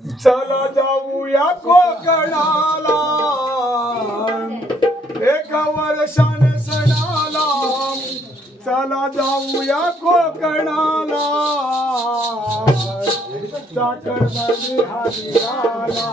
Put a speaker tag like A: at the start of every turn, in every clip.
A: चला जाऊया कोकणाला. एका वर्षाने सणाला. चला जाऊया कोकणाला. चाकरमानी हरियाला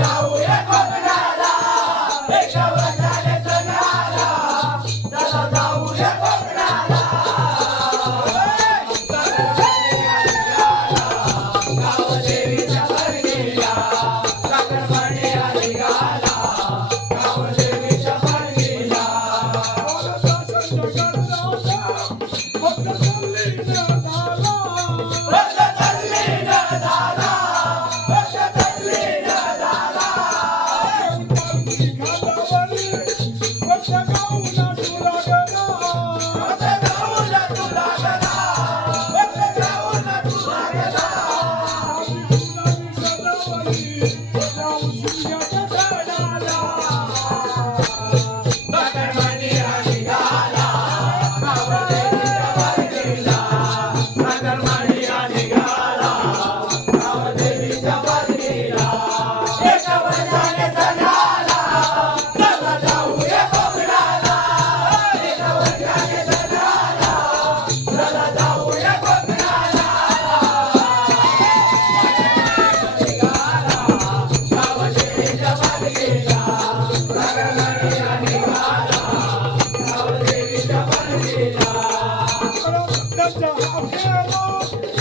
A: जाऊया 깜짝好번
B: 해.